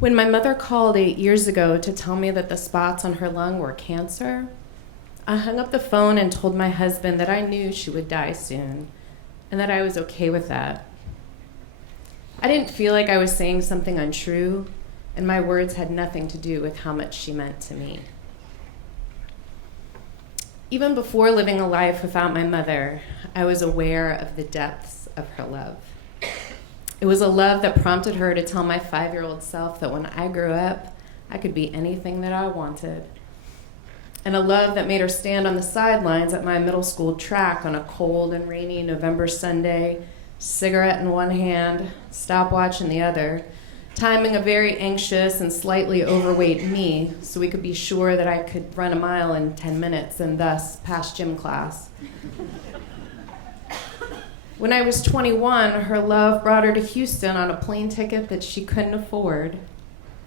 When my mother called 8 years ago to tell me that the spots on her lung were cancer, I hung up the phone and told my husband that I knew she would die soon and that I was okay with that. I didn't feel like I was saying something untrue, and my words had nothing to do with how much she meant to me. Even before living a life without my mother, I was aware of the depths of her love. It was a love that prompted her to tell my 5-year-old self that when I grew up, I could be anything that I wanted. And a love that made her stand on the sidelines at my middle school track on a cold and rainy November Sunday, cigarette in one hand, stopwatch in the other, timing a very anxious and slightly overweight me so we could be sure that I could run a mile in 10 minutes and thus pass gym class. When I was 21, her love brought her to Houston on a plane ticket that she couldn't afford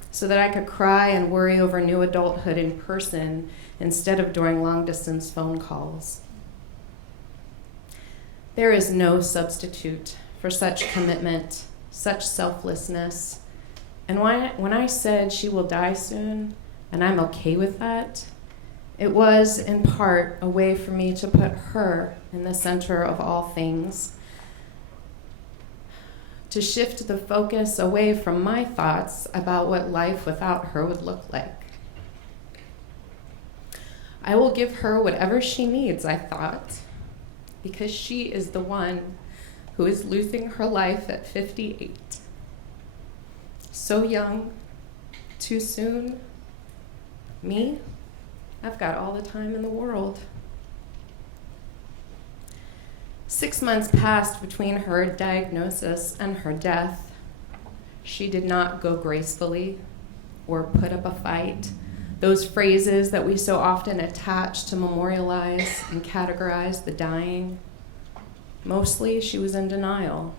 so that I could cry and worry over new adulthood in person instead of during long-distance phone calls. There is no substitute for such commitment, such selflessness. And when I said she will die soon, and I'm okay with that, it was, in part, a way for me to put her in the center of all things, to shift the focus away from my thoughts about what life without her would look like. I will give her whatever she needs, I thought, because she is the one who is losing her life at 58. So young, too soon. Me, I've got all the time in the world. 6 months passed between her diagnosis and her death. She did not go gracefully or put up a fight, those phrases that we so often attach to memorialize and categorize the dying. Mostly, she was in denial.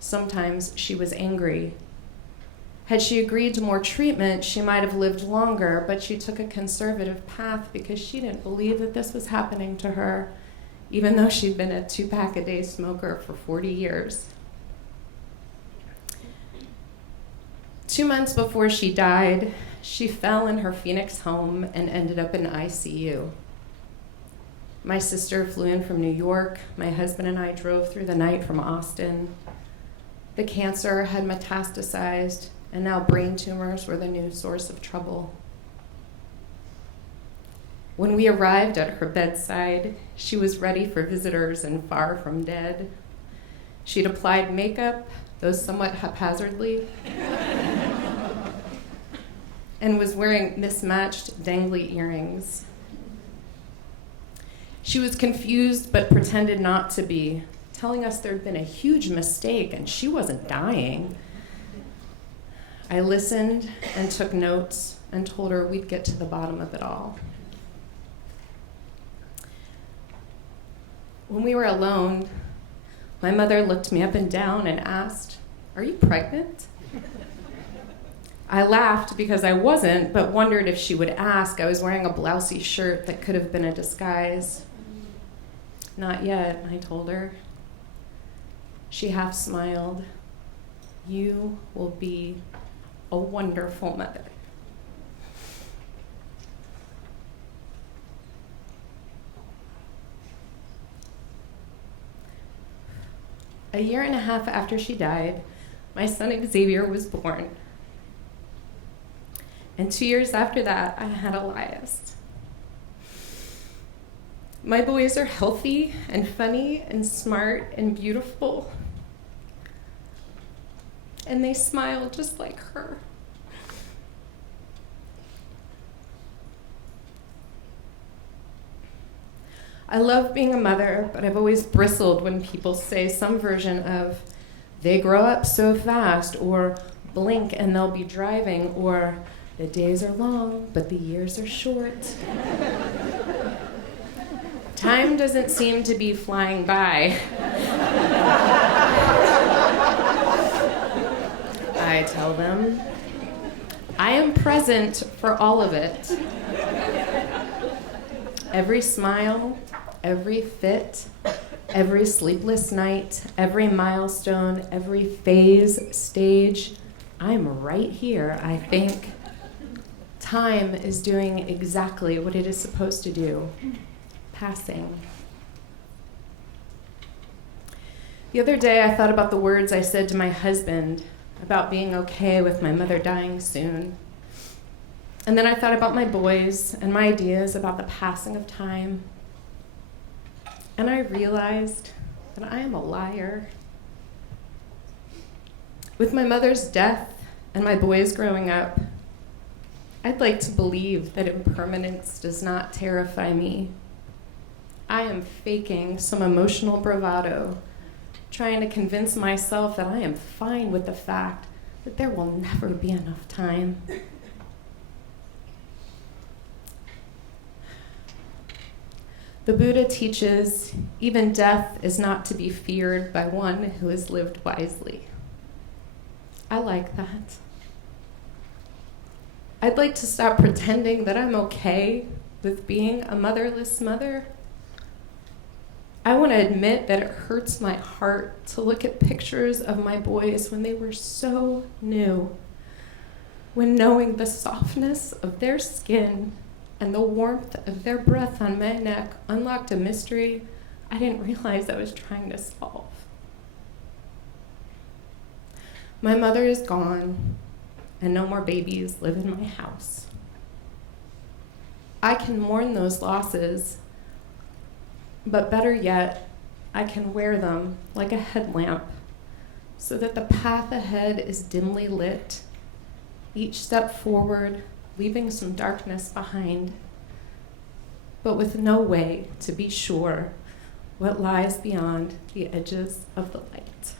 Sometimes she was angry. Had she agreed to more treatment, she might have lived longer, but she took a conservative path because she didn't believe that this was happening to her, even though she'd been a 2-pack-a-day smoker for 40 years. 2 months before she died, she fell in her Phoenix home and ended up in ICU. My sister flew in from New York. My husband and I drove through the night from Austin. The cancer had metastasized, and now brain tumors were the new source of trouble. When we arrived at her bedside, she was ready for visitors and far from dead. She'd applied makeup, though somewhat haphazardly, and was wearing mismatched dangly earrings. She was confused but pretended not to be, telling us there'd been a huge mistake and she wasn't dying. I listened and took notes and told her we'd get to the bottom of it all. When we were alone, my mother looked me up and down and asked, "Are you pregnant?" I laughed because I wasn't, but wondered if she would ask. I was wearing a blousy shirt that could have been a disguise. "Not yet," I told her. She half smiled. "You will be a wonderful mother." A year and a half after she died, my son Xavier was born. And 2 years after that, I had Elias. My boys are healthy and funny and smart and beautiful. And they smile just like her. I love being a mother, but I've always bristled when people say some version of, "They grow up so fast," or "blink and they'll be driving," or "the days are long, but the years are short." Time doesn't seem to be flying by. I tell them, I am present for all of it. Every smile, every fit, every sleepless night, every milestone, every phase, stage, I'm right here. I think time is doing exactly what it is supposed to do, passing. The other day, I thought about the words I said to my husband about being okay with my mother dying soon. And then I thought about my boys and my ideas about the passing of time. And I realized that I am a liar. With my mother's death and my boys growing up, I'd like to believe that impermanence does not terrify me. I am faking some emotional bravado, trying to convince myself that I am fine with the fact that there will never be enough time. The Buddha teaches even death is not to be feared by one who has lived wisely. I like that. I'd like to stop pretending that I'm okay with being a motherless mother. I want to admit that it hurts my heart to look at pictures of my boys when they were so new, when knowing the softness of their skin and the warmth of their breath on my neck unlocked a mystery I didn't realize I was trying to solve. My mother is gone, and no more babies live in my house. I can mourn those losses, but better yet, I can wear them like a headlamp so that the path ahead is dimly lit, each step forward leaving some darkness behind, but with no way to be sure what lies beyond the edges of the light.